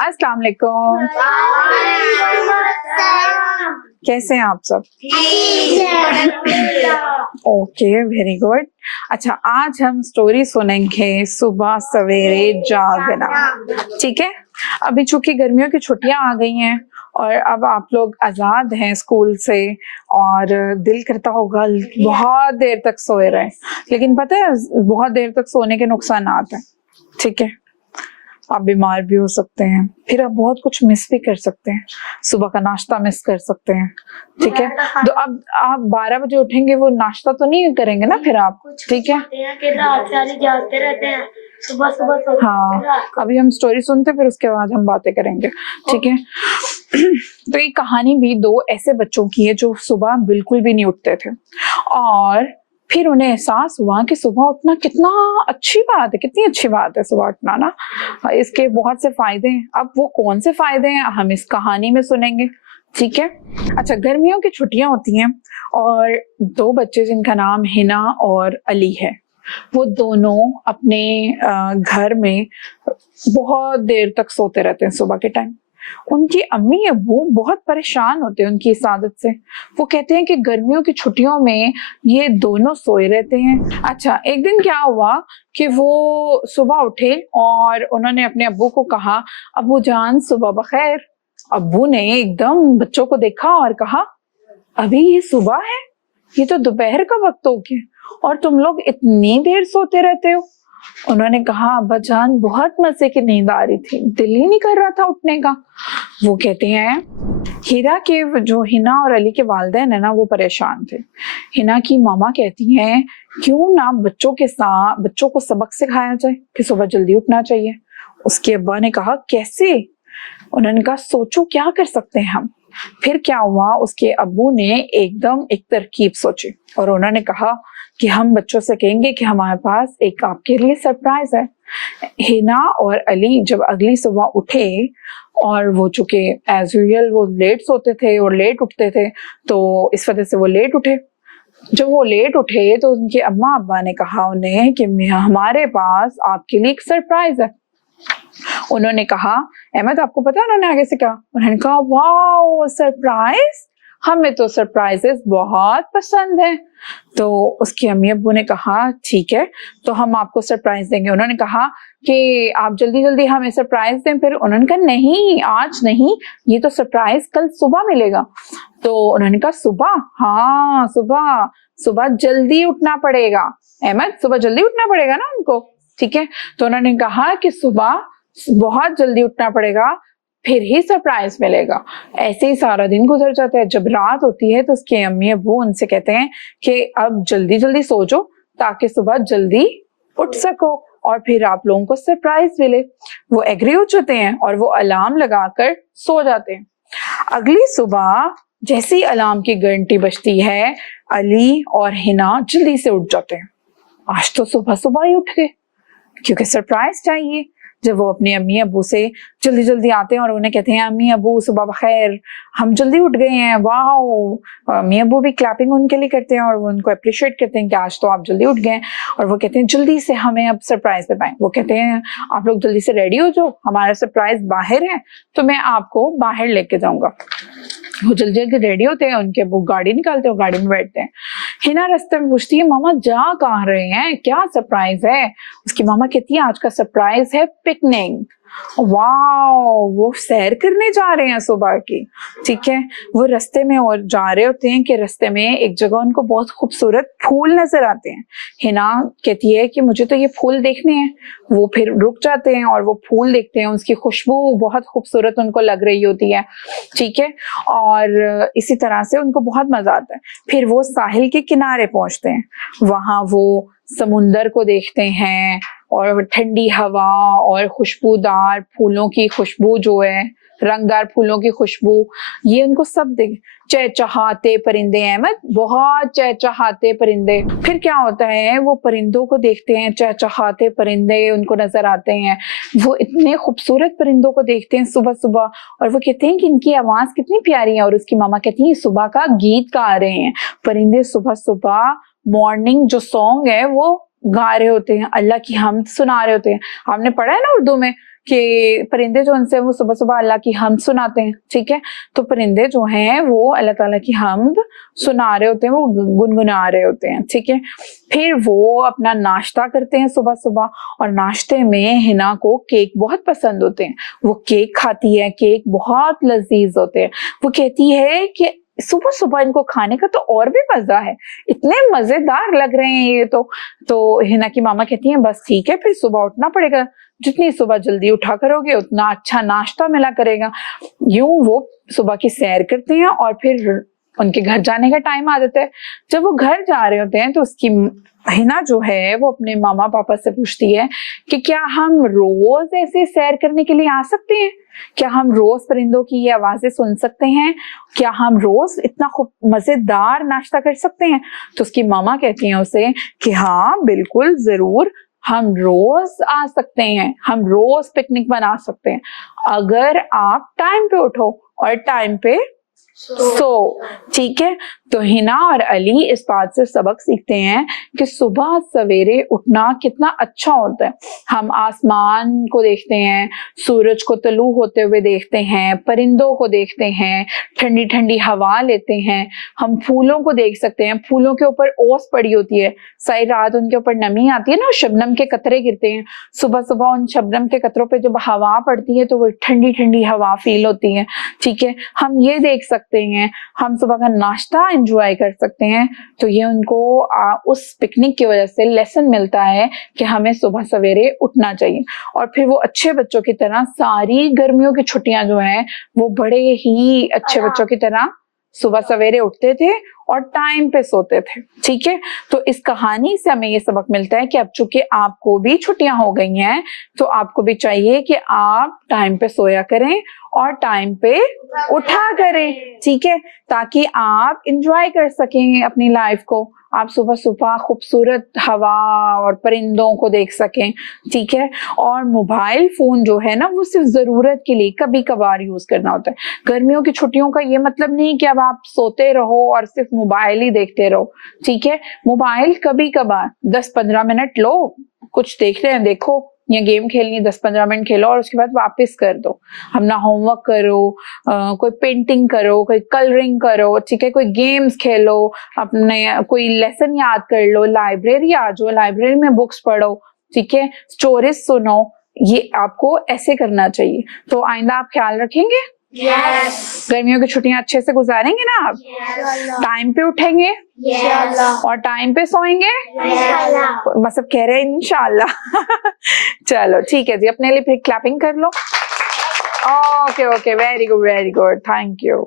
अस्सलाम वालेकुम। कैसे हैं आप सब? Okay, very good. अच्छा, आज हम स्टोरी सुनेंगे सुबह सवेरे जागना। ठीक है, अभी चूंकि गर्मियों की छुट्टियां आ गई हैं और अब आप लोग आजाद हैं स्कूल से और दिल करता होगा बहुत देर तक सोए रहे, लेकिन पता है बहुत देर तक सोने के नुकसानात हैं। ठीक है, आप बीमार भी हो सकते हैं, फिर आप बहुत कुछ मिस भी कर सकते हैं, सुबह का नाश्ता मिस कर सकते हैं। ठीक है, तो अब आप 12 बजे उठेंगे, वो नाश्ता तो नहीं करेंगे ना फिर आप। ठीक है, जागते रहते हैं सुबह सुबह। हाँ, अभी हम स्टोरी सुनते फिर उसके बाद हम बातें करेंगे। ठीक है, तो ये कहानी भी दो ऐसे बच्चों की है जो सुबह बिल्कुल भी नहीं उठते थे और फिर उन्हें एहसास हुआ कि सुबह उठना कितना अच्छी बात है, कितनी अच्छी बात है सुबह उठना ना। इसके बहुत से फायदे हैं। अब वो कौन से फायदे हैं हम इस कहानी में सुनेंगे। ठीक है, अच्छा, गर्मियों की छुट्टियां होती हैं और दो बच्चे जिनका नाम हिना और अली है, वो दोनों अपने घर में बहुत देर तक सोते रहते हैं सुबह के टाइम। उनकी अम्मी अब्बू बहुत परेशान होते हैं उनकी इस आदत से। वो कहते हैं कि गर्मियों की छुट्टियों में ये दोनों सोए रहते हैं। अच्छा, एक दिन क्या हुआ कि वो सुबह उठे और उन्होंने अपने अब्बू को कहा, अब्बू जान सुबह बखैर। अब्बू ने एकदम बच्चों को देखा और कहा, अभी ये सुबह है, ये तो दोपहर का वक्त हो गया और तुम लोग इतनी देर सोते रहते हो। उन्होंने कहा, अब्बा जान बहुत मजे की नींद आ रही थी, दिल ही नहीं कर रहा था उठने का। वो कहते हैं हिना के जो हिना और अली के वालिदैन है ना, वो परेशान थे। हिना की मामा कहती हैं क्यों ना बच्चों के साथ बच्चों को सबक सिखाया जाए कि सुबह जल्दी उठना चाहिए। उसके अब्बा ने कहा, कैसे? उन्होंने कहा, सोचो क्या कर सकते हैं हम। फिर क्या हुआ, उसके अब्बू ने एकदम एक तरकीब सोची और उन्होंने कहा कि हम बच्चों से कहेंगे कि हमारे पास एक आपके लिए सरप्राइज है। हिना और अली जब अगली सुबह उठे और वो चूंकि एज यूजुअल वो लेट सोते थे और लेट उठते थे, तो इस वजह से वो लेट उठे। जब वो लेट उठे तो उनके अम्मा अब्बा ने कहा उन्हें कि हमारे पास आपके लिए एक सरप्राइज है। उन्होंने कहा, अहमद आपको पता है उन्होंने आगे से कहा? उन्होंने कहा, वाओ सरप्राइज, हमें तो सरप्राइजेस बहुत पसंद है। तो उसकी अम्मी अब्बू ने कहा, ठीक है, तो हम आपको सरप्राइज देंगे। उन्होंने कहा कि आप जल्दी जल्दी हमें सरप्राइज दें। फिर उन्होंने कहा, नहीं आज नहीं, ये तो सरप्राइज कल सुबह मिलेगा। तो उन्होंने कहा, सुबह? हाँ सुबह, सुबह जल्दी उठना पड़ेगा अहमद, सुबह जल्दी उठना पड़ेगा ना उनको। ठीक है, तो उन्होंने कहा कि सुबह बहुत जल्दी उठना पड़ेगा, फिर ही सरप्राइज मिलेगा। ऐसे ही सारा दिन गुजर जाता है। जब रात होती है तो उसके अम्मी अब्बू उनसे कहते हैं कि अब जल्दी जल्दी सो जाओ ताकि सुबह जल्दी उठ सको और फिर आप लोगों को सरप्राइज मिले। वो एग्री हो जाते हैं और वो अलार्म लगाकर सो जाते हैं। अगली सुबह जैसे ही अलार्म की घंटी बजती है, अली और हिना जल्दी से उठ जाते हैं। आज तो सुबह सुबह ही उठ गए क्योंकि सरप्राइज चाहिए। जब वो अपनी अम्मी अब्बू से जल्दी जल्दी आते हैं और उन्हें कहते हैं, अम्मी अब्बू सुबह बखैर, हम जल्दी उठ गए हैं, वाह। अम्मी अब्बू भी क्लैपिंग उनके लिए करते हैं और वो उनको अप्रिशिएट करते हैं कि आज तो आप जल्दी उठ गए। और वो कहते हैं, जल्दी से हमें अब सरप्राइज बताएं। वो कहते हैं, आप लोग जल्दी से रेडी हो जाओ, हमारा सरप्राइज बाहर है, तो मैं आपको बाहर लेके जाऊंगा। वो जल्दी जल्दी रेडी होते हैं, उनके वो गाड़ी निकालते हैं, गाड़ी में बैठते हैं। हिना रास्ते में पूछती है, मामा जा कहाँ रहे हैं, क्या सरप्राइज है? उसकी मामा कहती है, आज का सरप्राइज है पिकनिक। वाओ, वो सैर करने जा रहे हैं सुबह की। ठीक है, वो रास्ते में और जा रहे होते हैं कि रास्ते में एक जगह उनको बहुत खूबसूरत फूल नजर आते हैं। हिना कहती है कि मुझे तो ये फूल देखने हैं। वो फिर रुक जाते हैं और वो फूल देखते हैं, उसकी खुशबू बहुत खूबसूरत उनको लग रही होती है। ठीक है, और इसी तरह से उनको बहुत मजा आता है। फिर वो साहिल के किनारे पहुंचते हैं, वहां वो समुंदर को देखते हैं और ठंडी हवा और खुशबूदार फूलों की खुशबू जो है, रंगदार फूलों की खुशबू, ये उनको सब देख। चहचहाते परिंदे, अहमद बहुत चहचहाते परिंदे। फिर क्या होता है, वो परिंदों को देखते हैं, चहचहाते परिंदे उनको नजर आते हैं। वो इतने खूबसूरत परिंदों को देखते हैं सुबह सुबह और वो कहते हैं कि इनकी आवाज कितनी प्यारी है। और उसकी मामा कहती है, सुबह का गीत गा रहे हैं परिंदे, सुबह सुबह मॉर्निंग जो सॉन्ग है वो गा रहे होते हैं, अल्लाह की हमद सुना रहे होते हैं। हमने पढ़ा है ना उर्दू में कि परिंदे जो उनसे वो सुबह सुबह अल्लाह की हम्द सुनाते हैं, ठीक है। तो परिंदे जो हैं वो अल्लाह ताला की हम्द सुना रहे होते हैं, वो गुनगुना रहे होते हैं, ठीक है। फिर वो अपना नाश्ता करते हैं सुबह सुबह, और नाश्ते में हिना को केक बहुत पसंद होते हैं। वो केक खाती है, केक बहुत लजीज होते हैं। वो कहती है कि सुबह सुबह इनको खाने का तो और भी मजा है, इतने मजेदार लग रहे हैं ये तो हिना की मामा कहती हैं बस ठीक है, फिर सुबह उठना पड़ेगा, जितनी सुबह जल्दी उठा करोगे उतना अच्छा नाश्ता मिला करेगा। यूं वो सुबह की सैर करते हैं और फिर उनके घर जाने का टाइम आ जाता है। जब वो घर जा रहे होते हैं तो उसकी हिना जो है वो अपने मामा पापा से पूछती है कि क्या हम रोज ऐसे सैर करने के लिए आ सकते हैं, क्या हम रोज परिंदों की ये आवाजें सुन सकते हैं, क्या हम रोज इतना खूब मजेदार नाश्ता कर सकते हैं। तो उसकी मामा कहती हैं उसे कि हाँ बिल्कुल जरूर, हम रोज आ सकते हैं, हम रोज पिकनिक बना सकते हैं, अगर आप टाइम पे उठो और टाइम पे सो, ठीक है। तो हिना और अली इस बात से सबक सीखते हैं कि सुबह सवेरे उठना कितना अच्छा होता है। हम आसमान को देखते हैं, सूरज को तलू होते हुए देखते हैं, परिंदों को देखते हैं, ठंडी ठंडी हवा लेते हैं, हम फूलों को देख सकते हैं, फूलों के ऊपर ओस पड़ी होती है, सारी रात उनके ऊपर नमी आती है ना, शबनम के कतरे गिरते हैं, सुबह सुबह उन शबनम के कतरों पे जब हवा पड़ती है तो वो ठंडी ठंडी हवा फील होती है, ठीक है। हम ये देख सकते हैं, हम सुबह का नाश्ता एंजॉय कर सकते हैं। तो ये उनको उस पिकनिक की वजह से लेसन मिलता है कि हमें सुबह सवेरे उठना चाहिए। और फिर वो अच्छे बच्चों की तरह सारी गर्मियों की छुट्टियां जो हैं वो बड़े ही अच्छे बच्चों की तरह सुबह सवेरे उठते थे और टाइम पे सोते थे, ठीक है। तो इस कहानी से हमें ये सबक मिलता है कि अब चूंकि आपको भी छुट्टियां हो गई हैं तो आपको भी चाहिए कि आप टाइम पे सोया करें और टाइम पे उठा करें, ठीक है, ताकि आप इंजॉय कर सकें अपनी लाइफ को। आप सुबह सुबह खूबसूरत हवा और परिंदों को देख सकें, ठीक है। और मोबाइल फोन जो है ना वो सिर्फ जरूरत के लिए कभी कभार यूज करना होता है। गर्मियों की छुट्टियों का ये मतलब नहीं कि अब आप सोते रहो और सिर्फ मोबाइल ही देखते रहो, ठीक है। मोबाइल कभी कभार 10-15 मिनट लो, कुछ देख रहे हैं देखो, या गेम खेलनी है 10-15 मिनट खेलो और उसके बाद वापस कर दो, अपना होमवर्क करो, कोई पेंटिंग करो, कोई कलरिंग करो, ठीक है, कोई गेम्स खेलो, अपने कोई लेसन याद कर लो, लाइब्रेरी आ जाओ, लाइब्रेरी में बुक्स पढ़ो, ठीक है, स्टोरीज सुनो। ये आपको ऐसे करना चाहिए। तो आइंदा आप ख्याल रखेंगे? Yes. गर्मियों की छुट्टियां अच्छे से गुजारेंगे ना आप? Yes. टाइम पे उठेंगे? Yes. और टाइम पे सोएंगे? Yes. मतलब कह रहे हैं इंशाल्लाह। चलो ठीक है जी, अपने लिए फिर क्लैपिंग कर लो। Okay okay, very good, thank you.